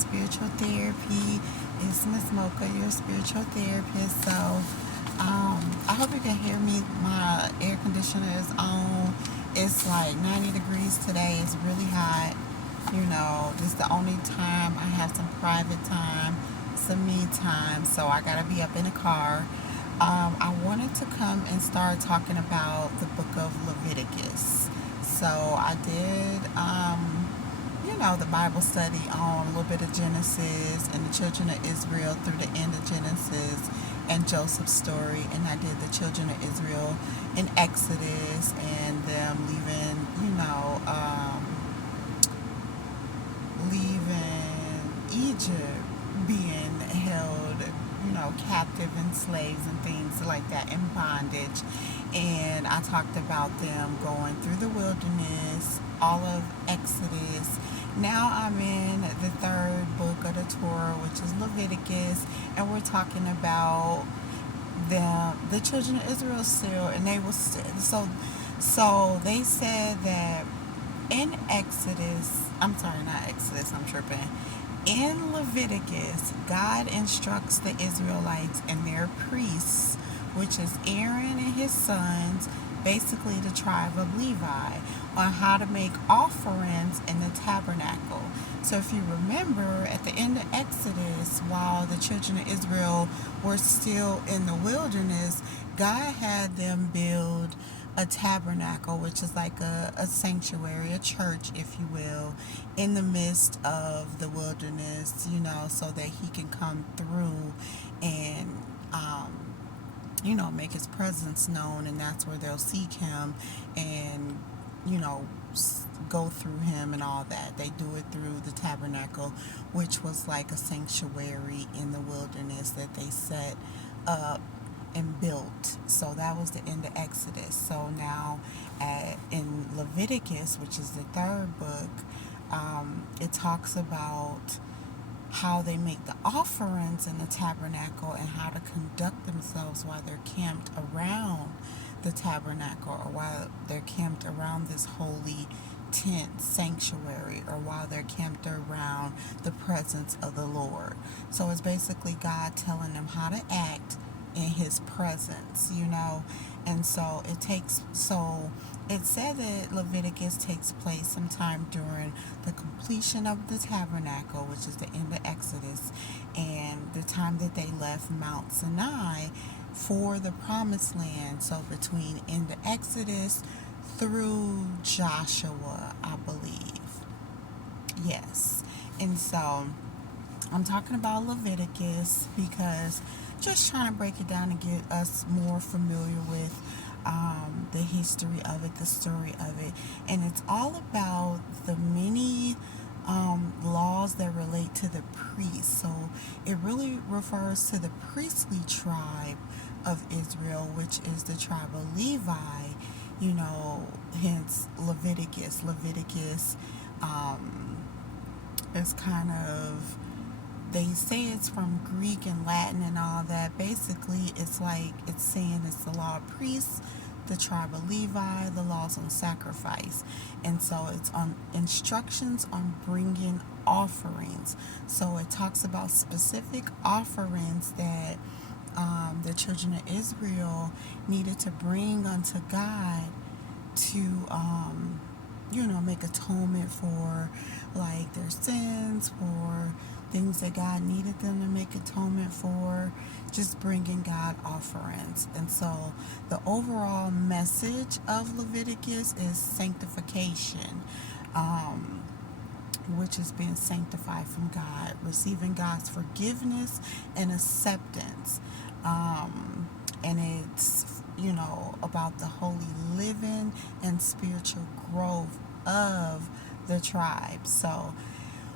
spiritual therapy. It's Miss Mocha, your spiritual therapist. I hope you can hear me. My air conditioner is on. It's like 90 degrees today. It's really hot. This is the only time I have some private time, some me time. So I gotta be up in the car. I wanted to come and start talking about the book of Leviticus. So I did, the Bible study on a little bit of Genesis and the children of Israel through the end of Genesis and Joseph's story. And I did the children of Israel in Exodus and them leaving, leaving Egypt, being held, captive and slaves and things like that in bondage. And I talked about them going through the wilderness, all of Exodus. Now I'm in the third book of the Torah, which is Leviticus, and we're talking about them, the children of Israel still, and they was so they said that in Exodus, I'm sorry, not Exodus, I'm tripping. In Leviticus, God instructs the Israelites and their priests, which is Aaron and his sons, basically the tribe of Levi, on how to make offerings in the tabernacle. So if you remember, at the end of Exodus, while the children of Israel were still in the wilderness, God had them build a tabernacle, which is like a sanctuary, a church, if you will, in the midst of the wilderness, so that he can come through and, make his presence known, and that's where they'll seek him and, go through him and all that. They do it through the tabernacle, which was like a sanctuary in the wilderness that they set up and built. So that was the end of Exodus. So now in Leviticus, which is the third book, it talks about how they make the offerings in the tabernacle and how to conduct themselves while they're camped around the tabernacle, or while they're camped around this holy tent sanctuary, or while they're camped around the presence of the Lord. So it's basically God telling them how to act in his presence, and so it said that Leviticus takes place sometime during the completion of the tabernacle, which is the end of Exodus, and the time that they left Mount Sinai for the promised land. So between end of Exodus through Joshua, I believe. Yes. And so I'm talking about Leviticus because just trying to break it down and get us more familiar with the history of it, the story of it. And it's all about the many laws that relate to the priests. So it really refers to the priestly tribe of Israel, which is the tribe of Levi, hence Leviticus. Leviticus is kind of, they say it's from Greek and Latin and all that. Basically, it's like it's saying it's the law of priests, the tribe of Levi, the laws on sacrifice. And so it's on instructions on bringing offerings. So it talks about specific offerings that the children of Israel needed to bring unto God to, make atonement for like their sins, for things that God needed them to make atonement for, just bringing God offerings. And so the overall message of Leviticus is sanctification, which is being sanctified from God, receiving God's forgiveness and acceptance. And it's, about the holy living and spiritual growth of the tribe. So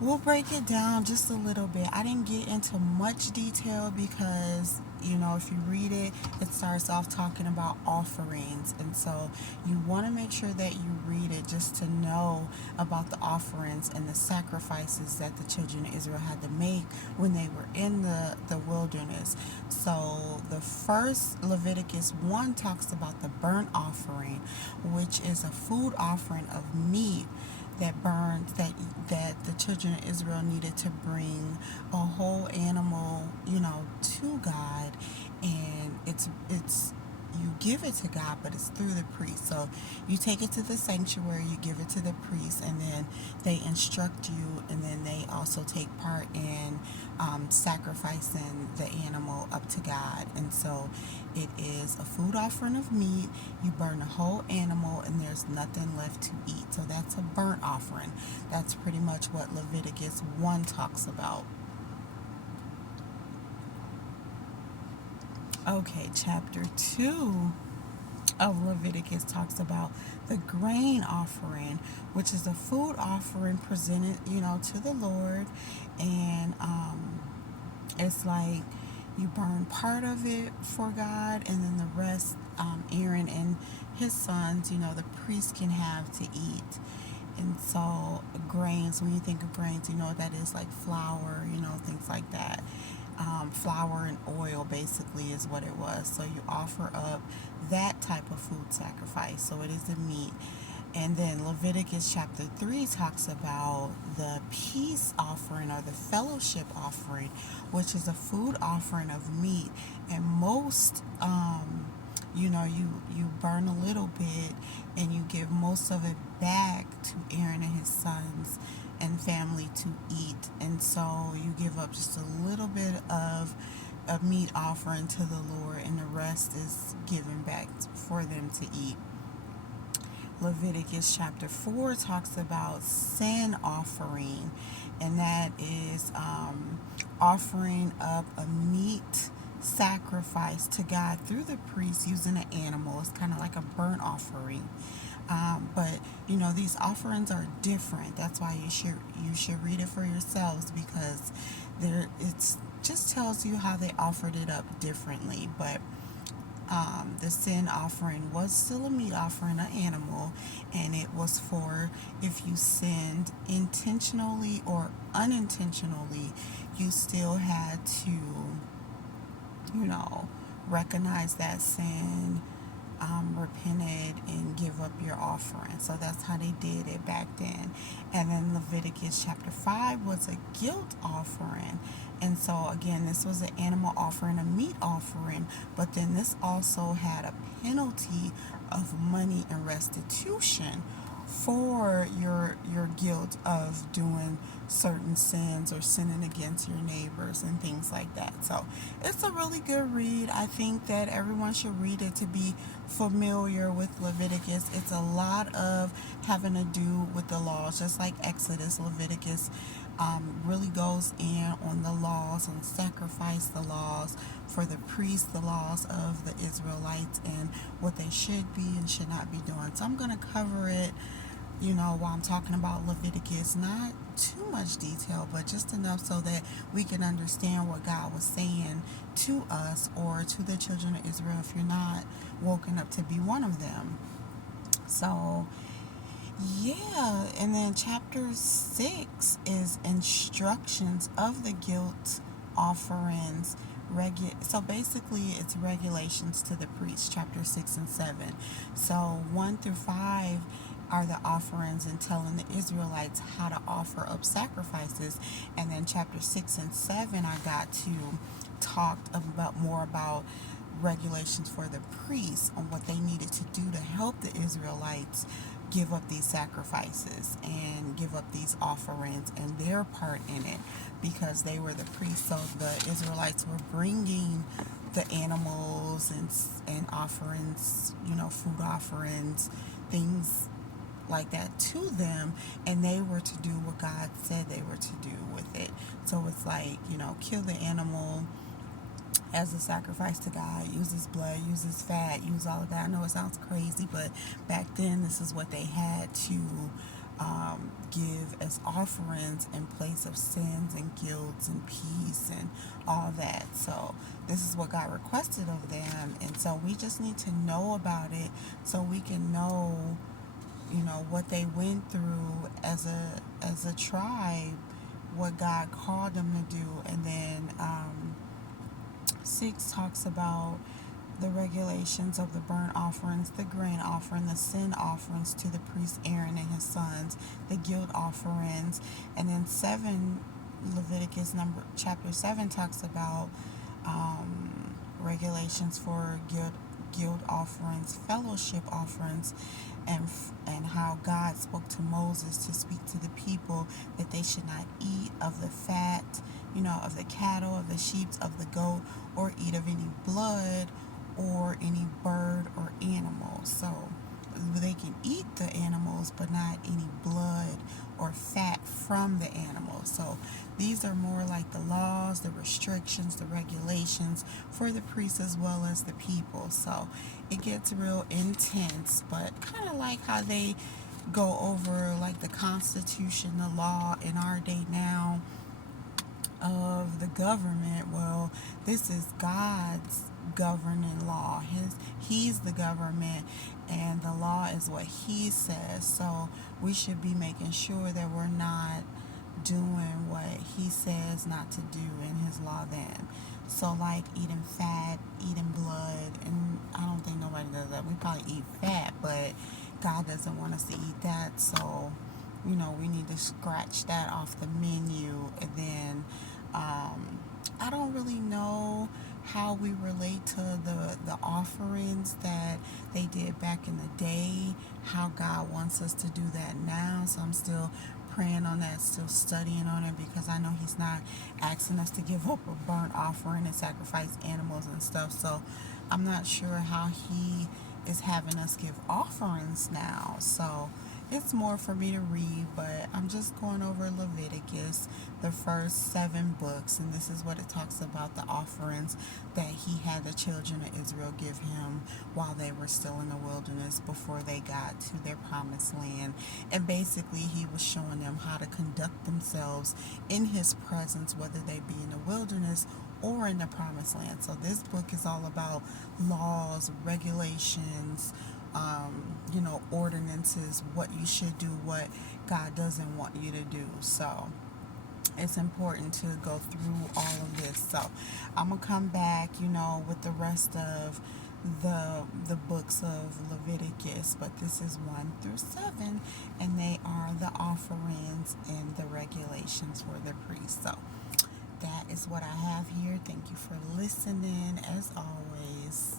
we'll break it down just a little bit. I didn't get into much detail because, if you read it, it starts off talking about offerings. And so you want to make sure that you read it just to know about the offerings and the sacrifices that the children of Israel had to make when they were in the wilderness. So the first Leviticus 1 talks about the burnt offering, which is a food offering of meat that burns, that the children of Israel needed to bring a whole animal, to God, and it's you give it to God, but it's through the priest. So you take it to the sanctuary, you give it to the priest, and then they instruct you, and then they also take part in sacrificing the animal up to God. And so it is a food offering of meat. You burn the whole animal, and there's nothing left to eat. So that's a burnt offering. That's pretty much what Leviticus 1 talks about. Okay, chapter 2 of Leviticus talks about the grain offering, which is a food offering presented, to the Lord. And it's like you burn part of it for God, and then the rest, Aaron and his sons, the priest can have to eat. And so grains, when you think of grains, you know what that is, like flour, things like that. Flour and oil basically is what it was. So you offer up that type of food sacrifice. So it is the meat. And then Leviticus chapter 3 talks about the peace offering, or the fellowship offering, which is a food offering of meat. And most, you burn a little bit, and you give most of it back to Aaron and his sons and family to eat. And so you give up just a little bit of a meat offering to the Lord, and the rest is given back for them to eat. Leviticus chapter 4 talks about sin offering, and that is offering up a meat sacrifice to God through the priest using an animal. It's kind of like a burnt offering. But these offerings are different. That's why you should read it for yourselves, because it's just tells you how they offered it up differently. But the sin offering was still a meat offering, an animal, and it was for if you sinned intentionally or unintentionally, you still had to, recognize that sin, repented, and give up your offering. So that's how they did it back then. And then Leviticus chapter 5 was a guilt offering. And so again, this was an animal offering, a meat offering, but then this also had a penalty of money and restitution for your guilt of doing certain sins or sinning against your neighbors and things like that. So it's a really good read. I think that everyone should read it to be familiar with Leviticus. It's a lot of having to do with the laws, just like Exodus. Leviticus really goes in on the laws, on sacrifice, the laws for the priests, the laws of the Israelites, and what they should be and should not be doing. So I'm going to cover it, while I'm talking about Leviticus. Not too much detail, but just enough so that we can understand what God was saying to us, or to the children of Israel, if you're not woken up to be one of them. So yeah, and then chapter 6 is instructions of the guilt offerings. So basically it's regulations to the priest, chapter 6 and 7. So 1 through 5 are the offerings and telling the Israelites how to offer up sacrifices. And then chapter 6 and 7, I got to talk about more about regulations for the priests on what they needed to do to help the Israelites give up these sacrifices and give up these offerings and their part in it, because they were the priests. So the Israelites were bringing the animals and offerings, food offerings, things like that to them, and they were to do what God said they were to do with it. So it's like, kill the animal as a sacrifice to God, use his blood, use his fat, use all of that. I know it sounds crazy, but back then this is what they had to give as offerings in place of sins and guilt and peace and all that. So this is what God requested of them, and so we just need to know about it so we can know, what they went through as a tribe, what God called them to do. And then 6 talks about the regulations of the burnt offerings, the grain offering, the sin offerings to the priest Aaron and his sons, the guilt offerings, and then 7, Leviticus number chapter 7 talks about regulations for guilt offerings, fellowship offerings, and how God spoke to Moses to speak to the people that they should not eat of the fat, of the cattle, of the sheep, of the goat, or eat of any blood or any bird or animal. So they can eat the animals, but not any blood or fat from the animals. So these are more like the laws, the restrictions, the regulations for the priests as well as the people. So it gets real intense, but kind of like how they go over like the Constitution, the law in our day now of the government. Well, this is God's governing law. He's the government, and the law is what he says. So we should be making sure that we're not doing what he says not to do in his law then. So like eating fat, eating blood, and I don't think nobody does that. We probably eat fat, but God doesn't want us to eat that. So we need to scratch that off the menu. And then I don't really know how we relate to the offerings that they did back in the day, how God wants us to do that now. So I'm still praying on that, still studying on it, because I know he's not asking us to give up a burnt offering and sacrifice animals and stuff. So I'm not sure how he is having us give offerings now. So it's more for me to read, but I'm just going over Leviticus, the first 7 books, and this is what it talks about, the offerings that he had the children of Israel give him while they were still in the wilderness before they got to their promised land. And basically he was showing them how to conduct themselves in his presence, whether they be in the wilderness or in the promised land. So this book is all about laws, regulations, ordinances, what you should do, what God doesn't want you to do. So it's important to go through all of this. So I'm gonna come back, with the rest of the books of Leviticus, but this is 1 through 7, and they are the offerings and the regulations for the priests. So that is what I have here. Thank you for listening, as always.